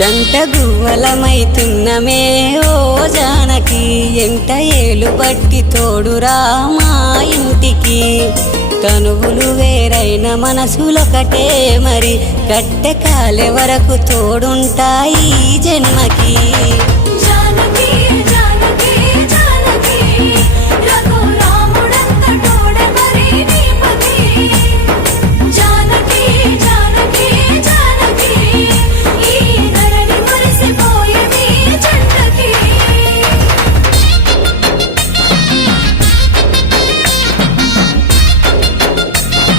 జంటగువ్వలమైతున్నమే ఓ జానకి ఎంట ఏలు బట్టి తోడురా మా ఇంటికి తనువులు వేరైన మనసులొకటే మరి కట్టె కాలే వరకు తోడుంటాయి జన్మకి।